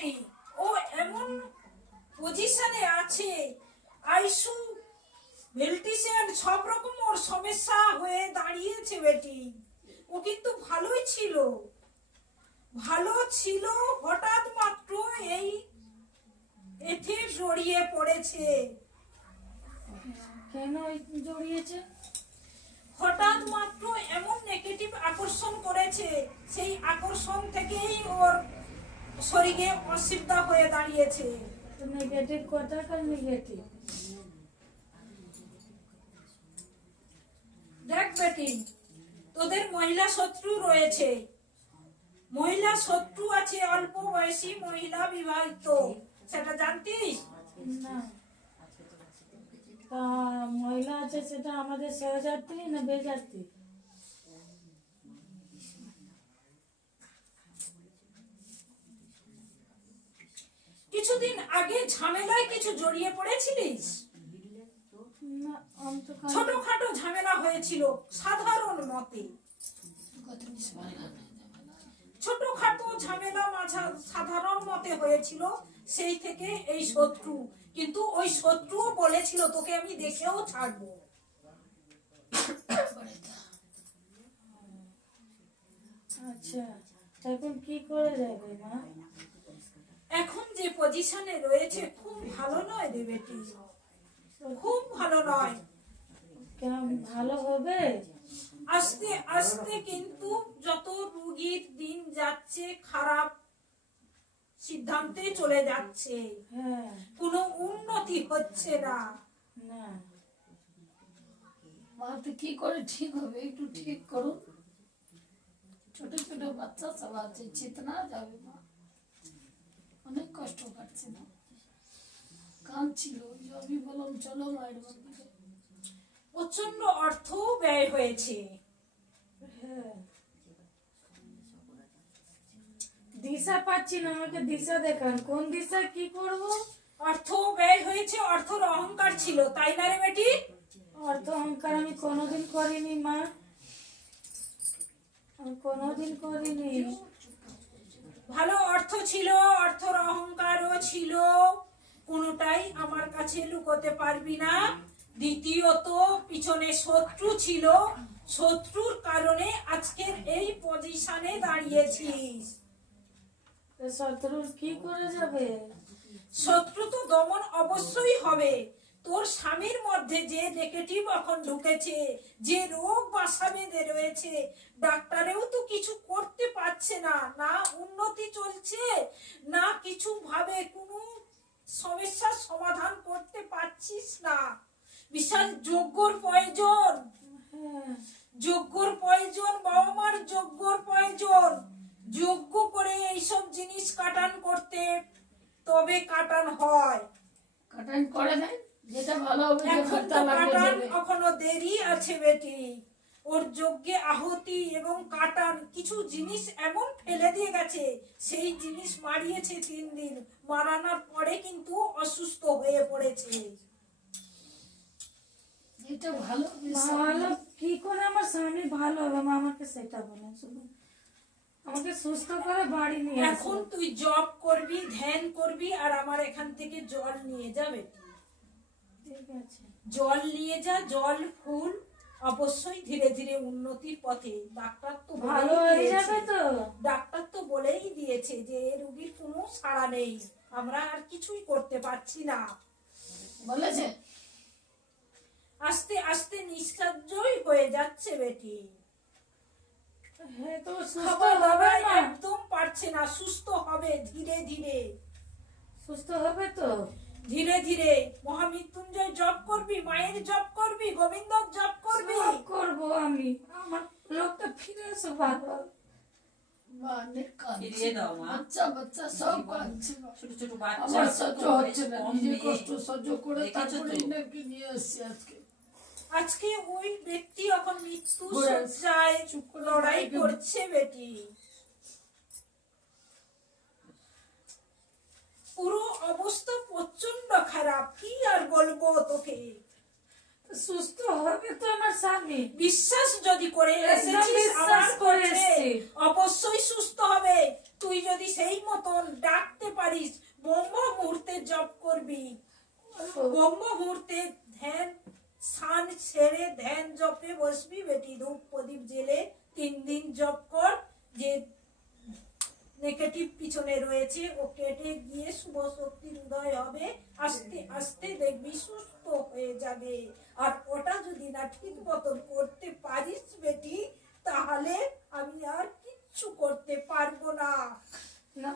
বেটি, ও এমন পজিশনে আছে, আইসু ভেলটিসিয়ান সব রকম ওর সমস্যা হয়ে দাঁড়িয়েছে বেটি। ও কিন্তু ভালোই ছিল, ভালো ছিল, হঠাৎ মাত্র এই এতে জড়িয়ে পড়েছে। কেন জড়িয়েছে? হঠাৎ মাত্র এমন নেগেটিভ আকর্ষণ করেছে, সেই আকর্ষণ থেকেই ওর শরীরে অসুবিধা হয়ে দাঁড়িয়েছে। তো নেগেটিভ কথাকার নেগেটিভ। দেখ বেটি, তোদের মহিলা শত্রু রয়েছে, মহিলা শত্রু আছে, অল্প বয়সী মহিলা বিবাহিত, সেটা জানতিস? না, তা মহিলা আছে সেটা আমাদের সহযাত্রী না বেযাত্রী? কিছুদিন আগে ঝামেলায় কিছু জড়িয়ে পড়েছিলিস? না, আমি তো ছোটখাটো ঝামেলা হয়েছিল সাধারণ মতে, ছোটখাটো ঝামেলা সাধারণ মতে হয়েছিল, সেই থেকে এই শত্রু। কিন্তু ওই শত্রু বলেছিল তোকে আমি দেখেও ছাড়বো। আচ্ছা, এখন কি করে যাবে মা? এখন যে পজিশনে রয়েছে খুব ভালো নয় রে বেটি, খুব ভালো নয়। কেমন ভালো হবে? আস্তে আস্তে কিন্তু যত রোগীর দিন যাচ্ছে খারাপ সিদ্ধান্তে চলে যাচ্ছে, হ্যাঁ, কোনো উন্নতি হচ্ছে না। না, মা তো কি করে ঠিক হবে, একটু ঠিক করুন। ছোট ছোট বাচ্চা সব আছে, চেতনা যাবে মা, অনেক কষ্ট পাচ্ছে না, কাঁদছিল। আমি বললাম চলো মায়ের মন্দিরে। প্রচন্ড অর্থ ব্যয় হয়েছে। হ্যাঁ, দিশা পাচ্ছি না, আমাকে দিশা দেখান, কোন দিশা কি করব? অর্থ ব্যয় হয়েছে, অর্থর অহংকার ছিল, তাই না রে বেটি? অর্থ অহংকার আমি কোনোদিন করিনি মা, আমি কোনোদিন করিনি। ভালো অর্থ ছিল, অর্থর অহংকারও ছিল, কোনোটাই আমার কাছে লুকোতে পারবি না। দ্বিতীয়ত পিছনে শত্রু ছিল, শত্রুর কারণে আজকের এই পজিশনে দাঁড়িয়েছিস। তো শত্রুর কি করে যাবে? শত্রু তো দমন অবশ্যই হবে। তোর স্বামীর মধ্যে যে নেগেটিভ এখন ঢুকেছে, যে রোগ বাসা বেঁধে রয়েছে, ডাক্তারেও তো কিছু করতে পারছে না, না উন্নতি চলছে, না কিছু ভাবে কোনো সমস্যার সমাধান করতে পারছিস না। বিশাল যজ্ঞর প্রয়োজন, হ্যাঁ, যজ্ঞর প্রয়োজন, বাবা মার যজ্ঞর প্রয়োজন। যজ্ঞ করে এইসব জিনিস কাটান করতে, তবে কাটান হয়। কাটান করে দেয়, যেটা ভালো হবে, এখন তো কাটান এখনো দেরি আছে বেটি। ওর যজ্ঞে আহুতি এবং কাটান কিছু জিনিস এমন ফেলে দিয়ে গেছে, সেই জিনিস মারিয়েছে 3 দিন, মারানোর পরে কিন্তু অসুস্থ হয়ে পড়েছে। এটা ভালো ভালো কি করে আমার স্বামী ভালো হবে মা, আমাকে সেটা বলেন শুধু, আমাকে সুস্থ করে বাড়ি নিয়ে এখন আসুন। তুই জব করবি, ধ্যান করবি, আর আমার এখান থেকে জল নিয়ে যাবে, ঠিক আছে, জল নিয়ে যা, জল ফুল, অবশ্যই ধীরে ধীরে উন্নতির পথে। ডাক্তার তো ভালো বলেই হয়ে দিয়েছে, যাবে তো? ডাক্তার তো বলেই দিয়েছে যে এই রোগীর কোনো সাড়া নেই, আমরা আর কিছুই করতে পারছি না। বলেছে। আস্তে আস্তে নিঃসাহায্যই হয়ে যাচ্ছে বেটি। হ্যাঁ, তো সুস্থ খাবার হবে দাবার না? একদম পারছে না, সুস্থ হবে ধীরে ধীরে, সুস্থ হবে তো? ধীরে ধীরে। মহামৃত্যুঞ্জয় জপ করবি, মায়ের জপ করবি, গোবিন্দর জপ করবি। সব করবো আমি, আমার লোকটা ফিরে এসো ভালো। মা অনেক কাঁদছে, ফিরিয়ে দাও মা। বাচ্চা বাচ্চা সব কাঁদছে মা। ছোট ছোট বাচ্চা আমার সহ্য কম হচ্ছে না, কম নিজে মেয়ে। কষ্ট সহ্য করে দেখেছো তারপরে তো? ইনাকে নিয়ে এসছি আজকে। আজকে ওই ব্যক্তি এখন মৃত্যু ঘুরে শয্যায় চুপ করে লড়াই মাকে করছে বেটি। পুরো অবস্থা প্রচন্ড খারাপ, কি আর বলবো তোকে। সুস্থ হবে তো আমার স্বামী? বিশ্বাস যদি করে একদম এসেছিস বিশ্বাস আমার করে কাছে, এসেছি। অবশ্যই সুস্থ হবে। তুই যদি সেই মতন ডাকতে পারিস ব্রহ্ম মুহূর্তে জপ করবি, ব্রহ্ম মুহূর্তে ধ্যান স্নান ছেড়ে ধ্যান জপে বসবি বেটি। ধূপ প্রদীপ জেলে 3 দিন জপ কর, যে নেগেটিভ পিছনে রয়েছে ও কেটে গিয়ে শুভ শক্তির উদয় হবে। আস্তে আস্তে দেখবি সুস্থ হয়ে যাবে। আর ওটা যদি না ঠিক মতন করতে পারিস বেটি, তাহলে আমি আর কিচ্ছু করতে পারবো না। না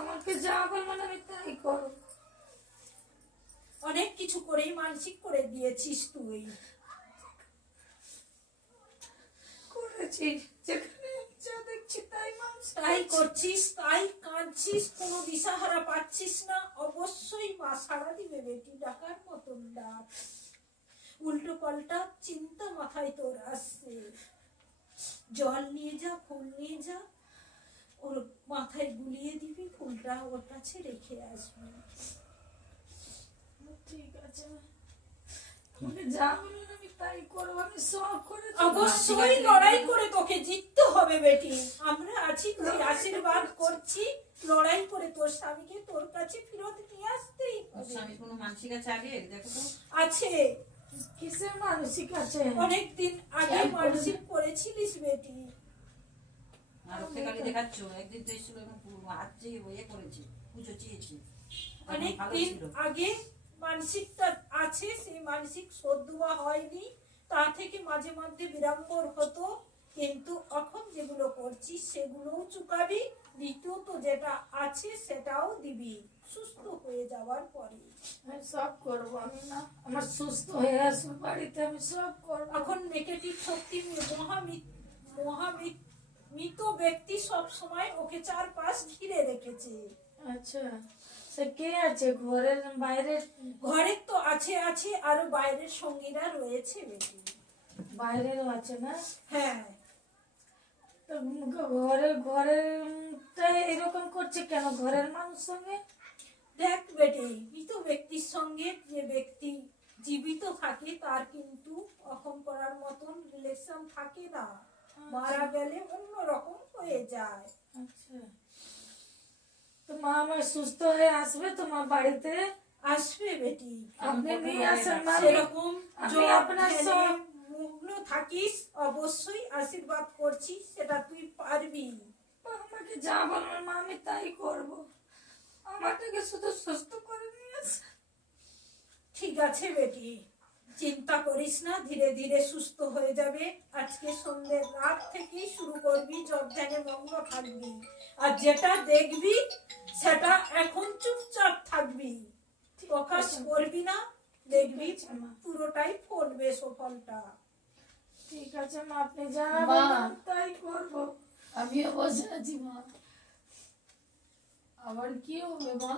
আমাকে যা বলবেন আমি তাই করব। অনেক কিছু করেই মানসিক করে দিয়েছিস তুই। করেছি, যেখানে যা দেখছি তাই মানুষ তাই করছিস, তাই কাঁদছিস, কোনো দিশাহারা পাচ্ছিস না। অবশ্যই মা সাড়া দিবে বেটি, ডাকার মতন ডাক। উল্টো পাল্টা চিন্তা মাথায় তোর আসছে, জল নিয়ে যা, ফুল নিয়ে যা, ওর মাথায় গুলিয়ে দিবি, ফুলটা ওর কাছে রেখে আসবি। ঠিক আছে, আমাকে যা বলবেন আমি তাই করবো। আমি সব করেছি। অবশ্যই লড়াই করে তোকে জিততে হবে বেটি। আমরা আছি, তুই আশীর্বাদ করছি, লড়াই করে তোর স্বামীকে তোর কাছে ফেরত নিয়ে আসতেই ওর হবে। স্বামীর কোনো মানসিক আছে আগে দেখো তো। আছে, কিসের মানসিক আছে? অনেকদিন আগে মানসিক করেছিলিস বেটি। আর ওকে খালি দেখাচ্ছ, একদিন তো এসেছিল হাত চেয়ে ইয়ে করেছে, পুজো চেয়েছে, অনেক ভালো দিন ছিল। আগে মানসিকটা আছে, সেই মানসিক শোধ দেওয়া হয়নি, তা থেকে মাঝে মধ্যে বিড়ম্বর হতো। কিন্তু এখন যেগুলো করছিস সেগুলোও চুকাবি, দ্বিতীয়ত যেটা আছে সেটাও দিবি সুস্থ হয়ে যাওয়ার পরে। আমি সব করবো। আমি না, আমার সুস্থ হয়ে আসবে বাড়িতে, আমি সব করবো। এখন নেগেটিভ শক্তি মৃত ব্যক্তি সব সময় ওকে চারপাশ ঘিরে রেখেছে। আচ্ছা, সে কে আছে ঘরের বাইরে? ঘরের তো আছে আছে, আরো বাইরের সঙ্গীরা রয়েছে বেটি। বাইরেরও আছে না? হ্যাঁ, তো ঘরেরটা এরকম করছে কেন ঘরের মানুষ সঙ্গে? দেখ বেটি, মৃত ব্যক্তির সঙ্গে যে ব্যক্তি জীবিত থাকে তার কিন্তু অহং করার মতন রিলেশন থাকে না, মারা গেলে অন্য রকম হয়ে যায়। আচ্ছা, তো মা আমার সুস্থ হয়ে আসবে তোমার বাড়িতে? আসবে বেটি, আপনি নিয়ে আসেন না? সেরকম আমি জপ আপনার ধ্যানে সব মগ্ন থাকিস, অবশ্যই আশীর্বাদ করছি সেটা তুই পারবি। আমাকে যা বলবেন মা আমি তাই করবো। আমাকে শুধু সুস্থ করে নিয়ে আসেন। ঠিক আছে বেটি, চিন্তা করিস না, ধীরে ধীরে সুস্থ হয়ে যাবে। আজকে সন্ধ্যে রাত থেকেই শুরু করবি, জপ ধ্যানে মগ্ন থাকবি, আর যেটা দেখবি সেটা এখন চুপচাপ থাকবি, প্রকাশ করবি না। দেখবি ঠিক আছে, মা। পুরোটাই ফলবে সফলটা। ঠিক আছে মা, আপনি যা মা। বলবেন তাই করবো। আমিও বসে আছি মা, আবার কি হবে মা?